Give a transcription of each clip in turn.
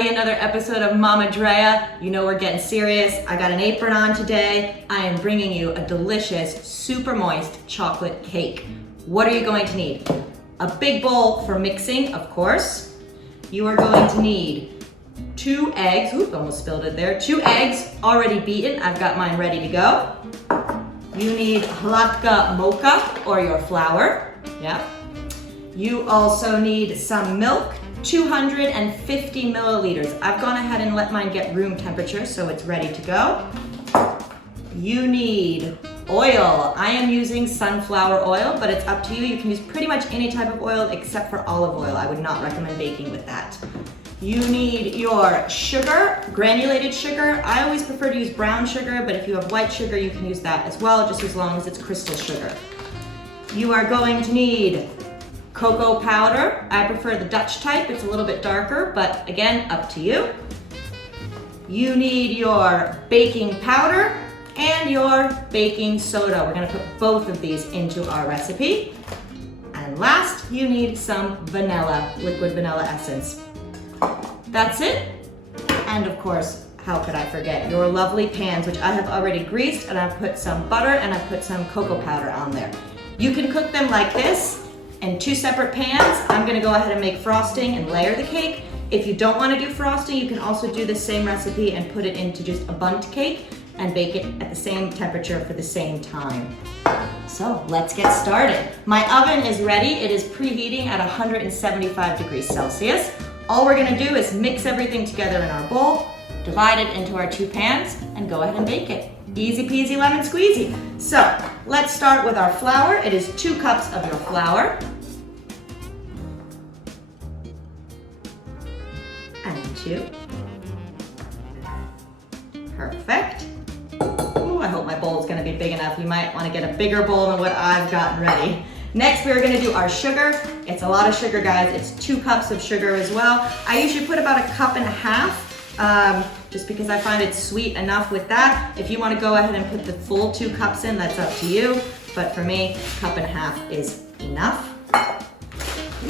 everybody, another episode of Mama Drea. You know we're getting serious. I got an apron on today. I am bringing you a delicious, super moist chocolate cake. What are you going to need? A big bowl for mixing, of course. You are going to need 2 eggs. Oop, almost spilled it there. 2 eggs already beaten. I've got mine ready to go. You need hladká mocha or your flour. Yeah. You also need some milk. 250 milliliters. I've gone ahead and let mine get room temperature so it's ready to go. You need oil. I am using sunflower oil, but it's up to you. You can use pretty much any type of oil except for olive oil. I would not recommend baking with that. You need your sugar, granulated sugar. I always prefer to use brown sugar, but if you have white sugar, you can use that as well, just as long as it's crystal sugar. You are going to need cocoa powder. I prefer the Dutch type. It's a little bit darker, but again, up to you. You need your baking powder and your baking soda. We're gonna put both of these into our recipe. And last, you need some vanilla, liquid vanilla essence. That's it. And of course, how could I forget your lovely pans, which I have already greased, and I've put some butter and I've put some cocoa powder on there. You can cook them like this in 2 separate pans. I'm gonna go ahead and make frosting and layer the cake. If you don't wanna do frosting, you can also do the same recipe and put it into just a bundt cake and bake it at the same temperature for the same time. So let's get started. My oven is ready. It is preheating at 175 degrees Celsius. All we're gonna do is mix everything together in our bowl, divide it into our 2 pans, and go ahead and bake it. Easy peasy lemon squeezy. So let's start with our flour. It is 2 cups of your flour. And 2. Perfect. Ooh, I hope my bowl is gonna be big enough. You might wanna get a bigger bowl than what I've gotten ready. Next, we're gonna do our sugar. It's a lot of sugar, guys. It's 2 cups of sugar as well. I usually put about 1.5 cups. Just because I find it sweet enough with that. If you want to go ahead and put the full 2 cups in, that's up to you. But for me, 1.5 cups is enough.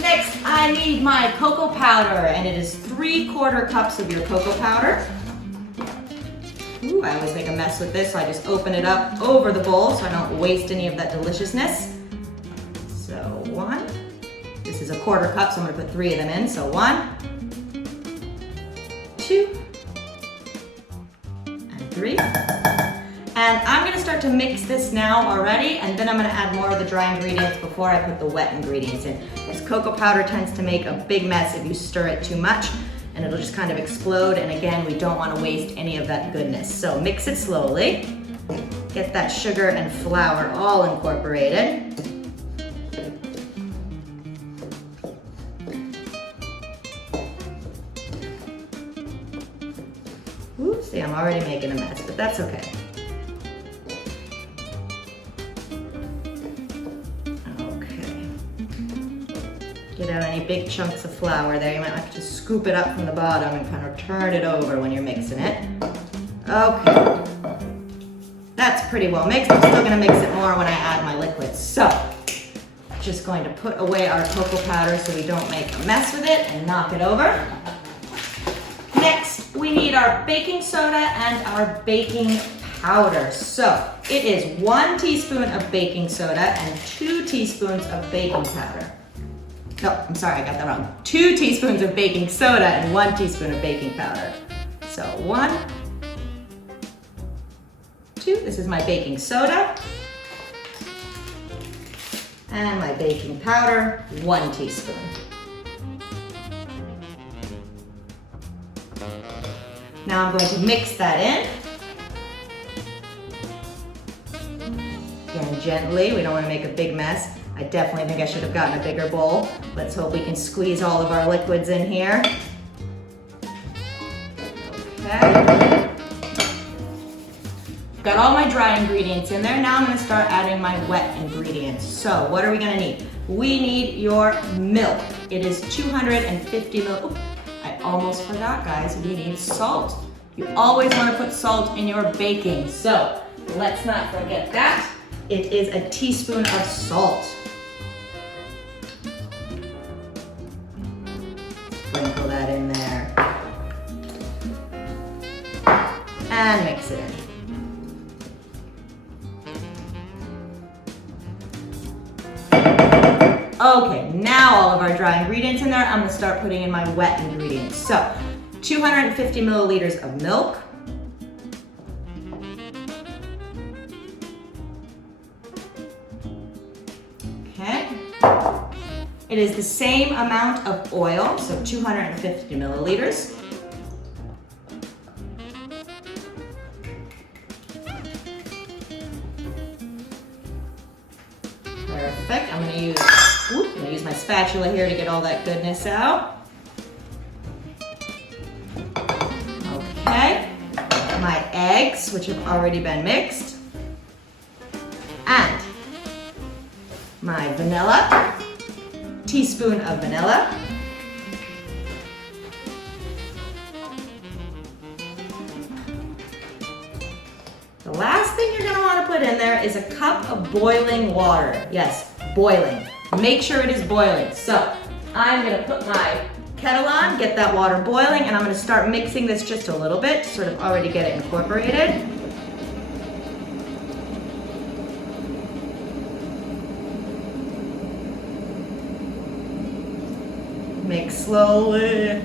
Next, I need my cocoa powder, and it is 3/4 cups of your cocoa powder. Ooh, I always make a mess with this, so I just open it up over the bowl so I don't waste any of that deliciousness. So 1. This is 1/4 cup, so I'm going to put 3 of them in. So 1, 2, and 3. And I'm gonna start to mix this now already, and then I'm gonna add more of the dry ingredients before I put the wet ingredients in. This cocoa powder tends to make a big mess if you stir it too much, and it'll just kind of explode, and again, we don't wanna waste any of that goodness. So mix it slowly. Get that sugar and flour all incorporated. Oops, see, I'm already making a mess, but that's okay. Okay. Get out any big chunks of flour there. You might have to just scoop it up from the bottom and kind of turn it over when you're mixing it. Okay. That's pretty well mixed. I'm still gonna mix it more when I add my liquids. So, just going to put away our cocoa powder so we don't make a mess with it and knock it over. Next, we need our baking soda and our baking powder. So it is 1 teaspoon of baking soda and 2 teaspoons of baking powder. No, I'm sorry, I got that wrong. 2 teaspoons of baking soda and 1 teaspoon of baking powder. So 1, 2, this is my baking soda. And my baking powder, 1 teaspoon. Now I'm going to mix that in. Again, gently, we don't want to make a big mess. I definitely think I should have gotten a bigger bowl. Let's hope we can squeeze all of our liquids in here. Okay. Got all my dry ingredients in there. Now I'm going to start adding my wet ingredients. So what are we going to need? We need your milk. It is 250 ml. I almost forgot, guys, we need salt. You always want to put salt in your baking, so let's not forget that. It is a teaspoon of salt. Sprinkle that in there. Okay, now all of our dry ingredients in there, I'm gonna start putting in my wet ingredients. So, 250 milliliters of milk. Okay. It is the same amount of oil, so 250 milliliters. Perfect. I'm gonna use my spatula here to get all that goodness out. Okay. My eggs, which have already been mixed. And my vanilla, teaspoon of vanilla. The last thing you're gonna wanna put in there is a cup of boiling water. Yes, boiling. Make sure it is boiling. So I'm gonna put my kettle on, get that water boiling, and I'm gonna start mixing this just a little bit to sort of already get it incorporated. Mix slowly.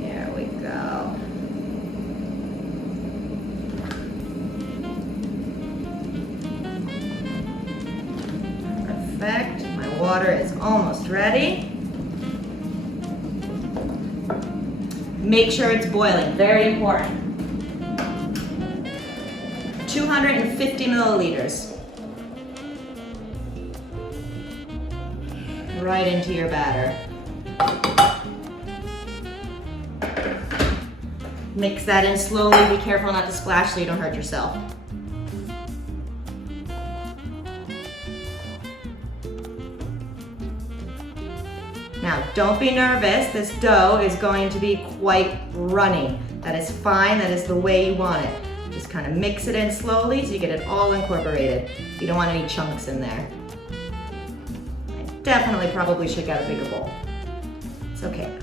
There we go. Perfect. My water is almost ready. Make sure it's boiling, very important. 250 milliliters. Right into your batter. Mix that in slowly. Be careful not to splash so you don't hurt yourself. Now, don't be nervous. This dough is going to be quite runny. That is fine. That is the way you want it. Just kind of mix it in slowly so you get it all incorporated. You don't want any chunks in there. Definitely probably should get a bigger bowl. It's okay.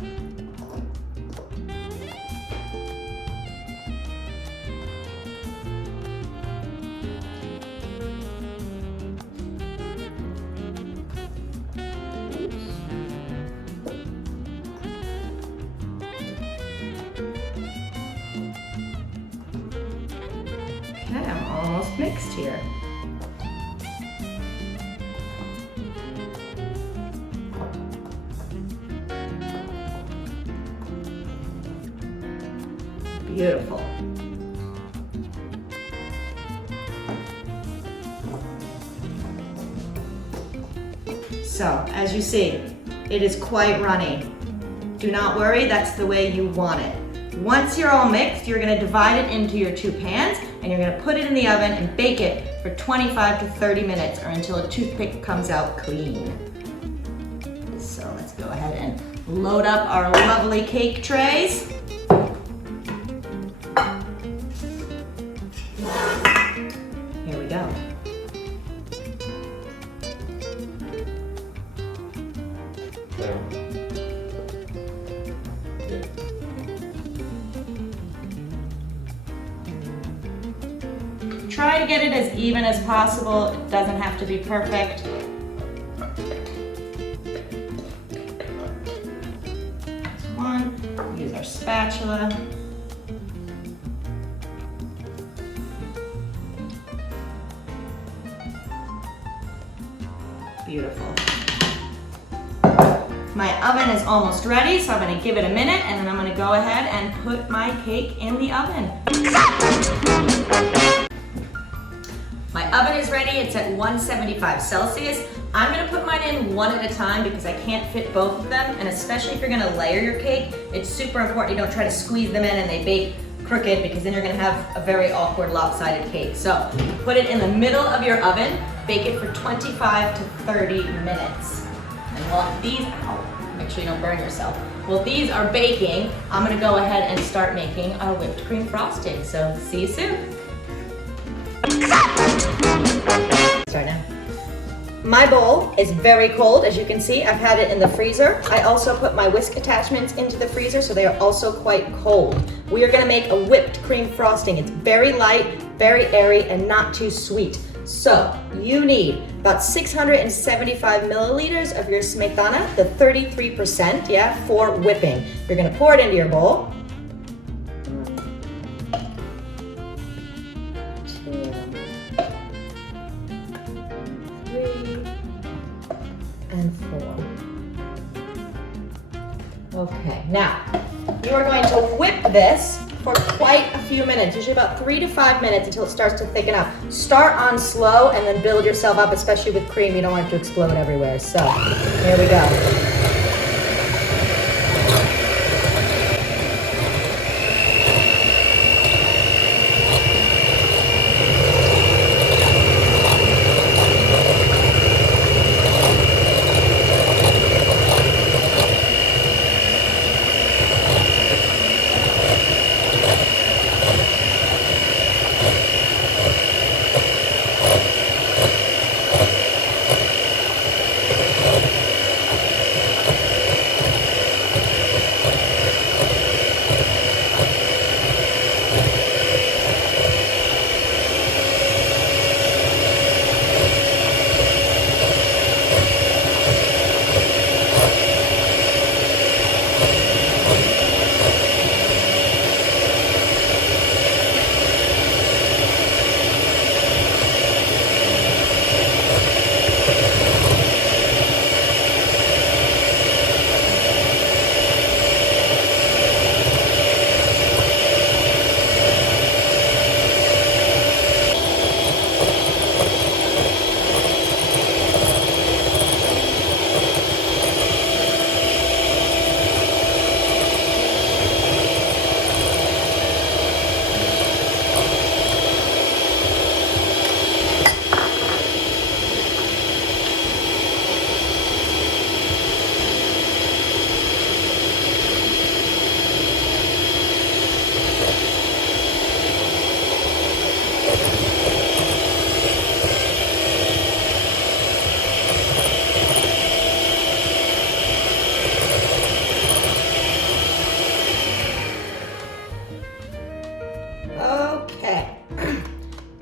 Okay, I'm almost mixed here. Beautiful. So, as you see, it is quite runny. Do not worry, that's the way you want it. Once you're all mixed, you're gonna divide it into your two pans and you're gonna put it in the oven and bake it for 25 to 30 minutes or until a toothpick comes out clean. So let's go ahead and load up our lovely cake trays. Here we go. Try to get it as even as possible. It doesn't have to be perfect. That's one. Use our spatula. Beautiful. My oven is almost ready, so I'm gonna give it a minute and then I'm gonna go ahead and put my cake in the oven. My oven is ready, it's at 175 Celsius. I'm gonna put mine in one at a time because I can't fit both of them, and especially if you're gonna layer your cake, it's super important you don't try to squeeze them in and they bake crooked because then you're gonna have a very awkward lopsided cake. So put it in the middle of your oven, bake it for 25 to 30 minutes. And while these, make sure you don't burn yourself. While these are baking, I'm gonna go ahead and start making our whipped cream frosting. So see you soon. Start now. My bowl is very cold, as you can see. I've had it in the freezer. I also put my whisk attachments into the freezer, so they are also quite cold. We are gonna make a whipped cream frosting. It's very light, very airy, and not too sweet. So you need about 675 milliliters of your smetana, the 33%, yeah, for whipping. You're gonna pour it into your bowl. 2, 3, and 4. Okay, now you are going to whip this for quite a few minutes, usually about 3 to 5 minutes until it starts to thicken up. Start on slow and then build yourself up, especially with cream. You don't want it to explode everywhere. So here we go.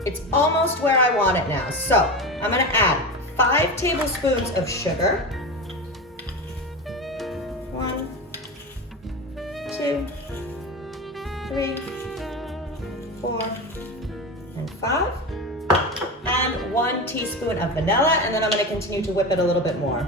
It's almost where I want it now. So I'm gonna add 5 tablespoons of sugar. 1, 2, 3, 4, and 5. And 1 teaspoon of vanilla, and then I'm gonna continue to whip it a little bit more.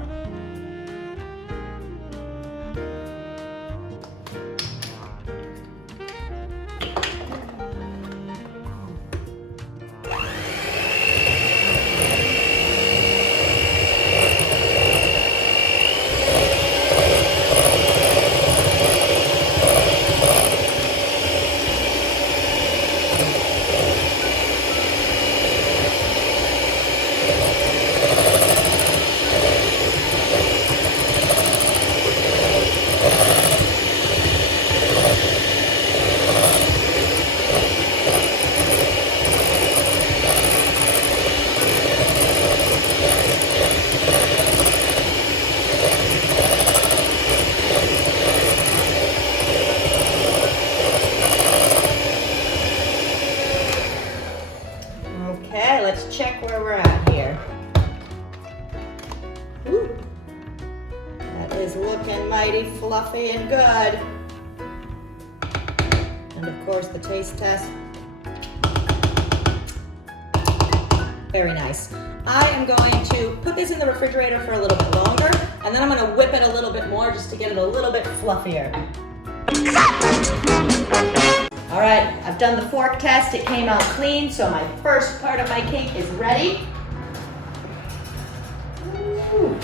Okay, let's check where we're at here. Ooh, that is looking mighty fluffy and good. And of course the taste test. Very nice. I am going to put this in the refrigerator for a little bit longer, and then I'm going to whip it a little bit more just to get it a little bit fluffier. All right, I've done the fork test. It came out clean, so my first part of my cake is ready. Ooh,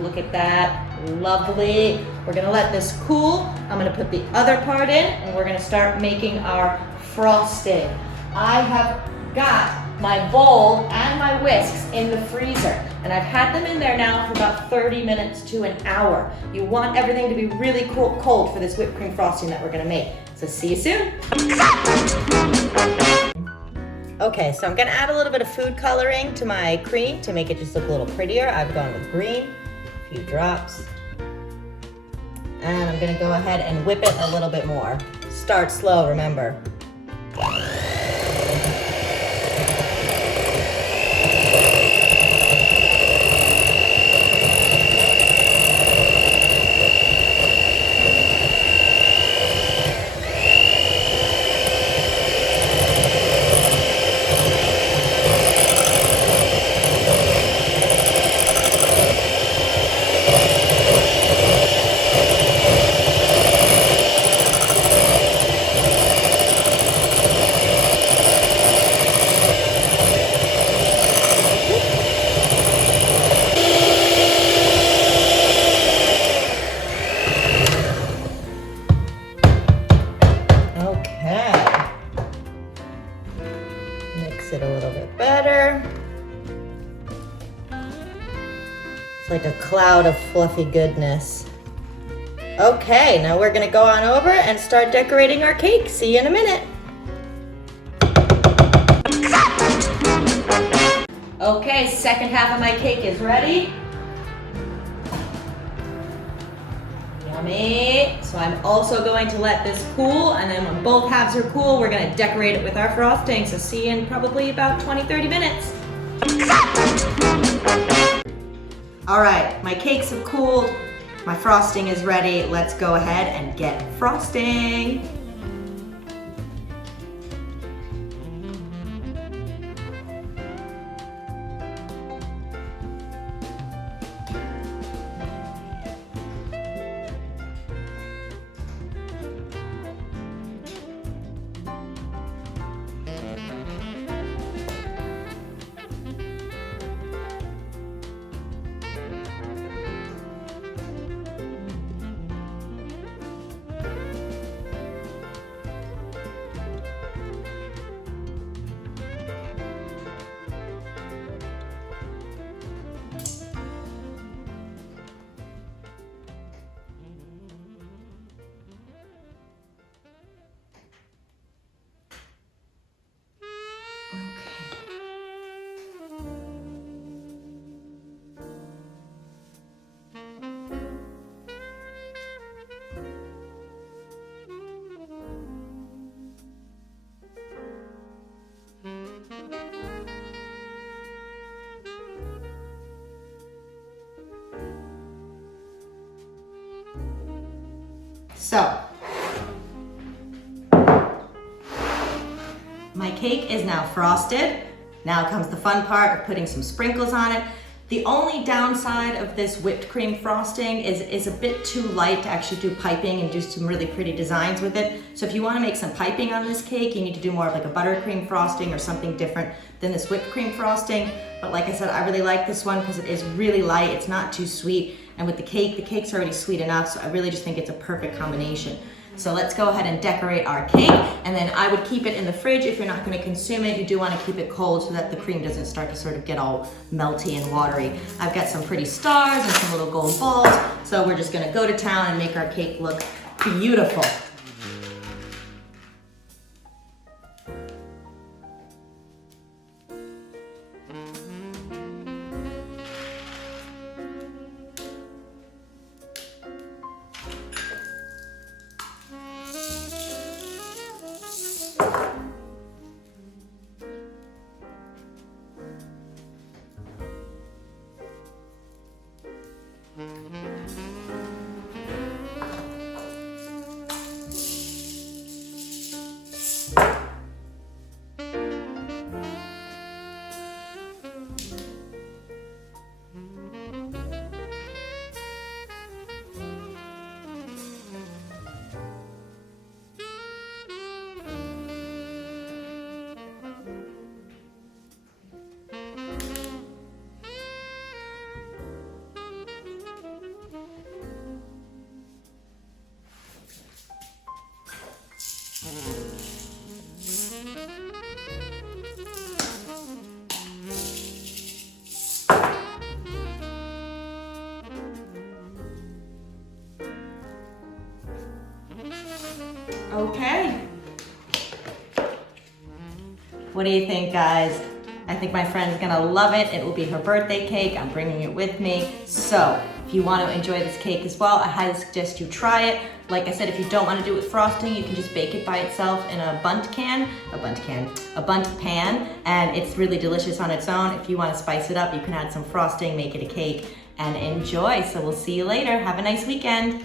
look at that, lovely. We're gonna let this cool. I'm gonna put the other part in, and we're gonna start making our frosting. I have got my bowl and my whisks in the freezer, and I've had them in there now for about 30 minutes to an hour. You want everything to be really cold for this whipped cream frosting that we're gonna make. So see you soon. Okay, so I'm gonna add a little bit of food coloring to my cream to make it just look a little prettier. I've gone with green, a few drops. And I'm gonna go ahead and whip it a little bit more. Start slow, remember. It's like a cloud of fluffy goodness. Okay, now we're gonna go on over and start decorating our cake. See you in a minute. Okay, second half of my cake is ready. Yummy. So I'm also going to let this cool, and then when both halves are cool, we're gonna decorate it with our frosting. So see you in probably about 20-30 minutes. All right, my cakes have cooled. My frosting is ready. Let's go ahead and get frosting. So, my cake is now frosted. Now comes the fun part of putting some sprinkles on it. The only downside of this whipped cream frosting is a bit too light to actually do piping and do some really pretty designs with it. So if you want to make some piping on this cake, you need to do more of like a buttercream frosting or something different than this whipped cream frosting. But like I said, I really like this one because it is really light, it's not too sweet. And with the cake's already sweet enough, so I really just think it's a perfect combination. So let's go ahead and decorate our cake, and then I would keep it in the fridge if you're not going to consume it. You do want to keep it cold so that the cream doesn't start to sort of get all melty and watery. I've got some pretty stars and some little gold balls, so we're just going to go to town and make our cake look beautiful. Okay. What do you think, guys? I think my friend's gonna love it. It will be her birthday cake. I'm bringing it with me. So if you want to enjoy this cake as well, I highly suggest you try it. Like I said, if you don't want to do it with frosting, you can just bake it by itself in a bundt pan, and it's really delicious on its own. If you want to spice it up, you can add some frosting, make it a cake, and enjoy. So we'll see you later. Have a nice weekend.